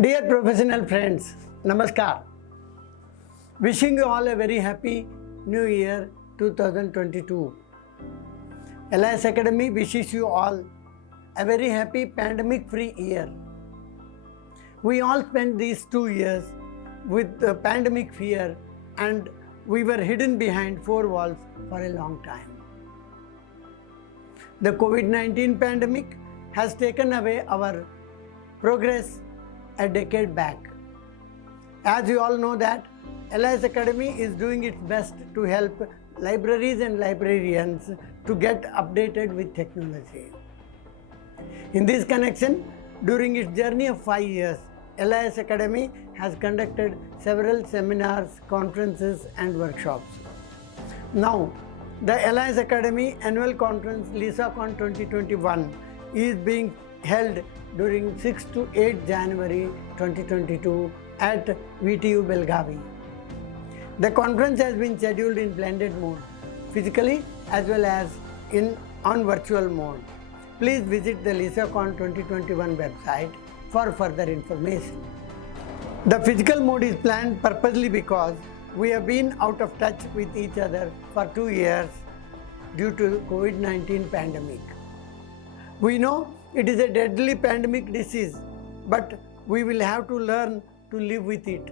Dear professional friends, Namaskar. Wishing you all a very happy New Year 2022. LIS Academy wishes you all a very happy pandemic-free year. We all spent these 2 years with the pandemic fear and we were hidden behind 4 walls for a long time. The COVID-19 pandemic has taken away our progress a decade back. As you all know that LIS Academy is doing its best to help libraries and librarians to get updated with technology. In this connection, during its journey of 5 years, LIS Academy has conducted several seminars, conferences and workshops. Now, the LIS Academy annual conference LISACon 2021 is being held during 6 to 8 January 2022 at VTU Belgavi. The conference has been scheduled in blended mode, physically as well as on virtual mode. Please visit the LISACon 2021 website for further information. The physical mode is planned purposely because we have been out of touch with each other for 2 years due to COVID-19 pandemic. We know it is a deadly pandemic disease, but we will have to learn to live with it.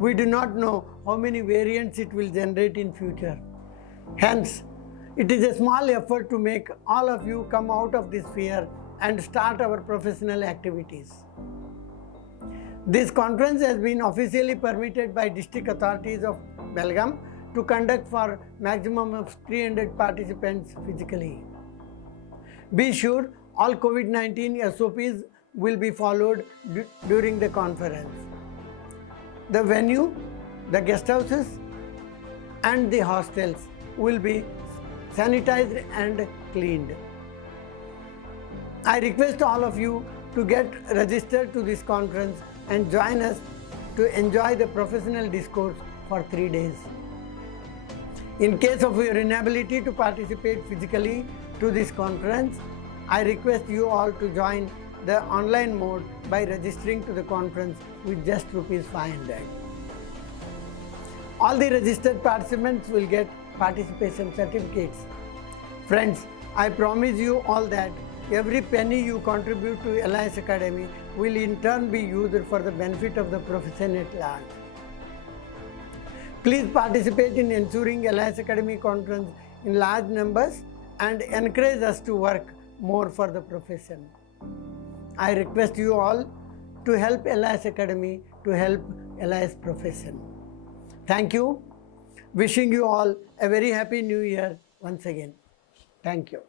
We do not know how many variants it will generate in future. Hence, it is a small effort to make all of you come out of this fear and start our professional activities. This conference has been officially permitted by district authorities of Belgaum to conduct for maximum of 300 participants physically. Be sure all COVID-19 SOPs will be followed during the conference. The venue, the guest houses and the hostels will be sanitized and cleaned. I request all of you to get registered to this conference and join us to enjoy the professional discourse for 3 days. In case of your inability to participate physically to this conference, I request you all to join the online mode by registering to the conference with just ₹500. All the registered participants will get participation certificates. Friends, I promise you all that every penny you contribute to LIS Academy will in turn be used for the benefit of the profession at large. Please participate in ensuring LIS Academy conference in large numbers and encourage us to work more for the profession. I request you all to help LIS Academy to help LIS profession. Thank you. Wishing you all a very happy new year once again. Thank you.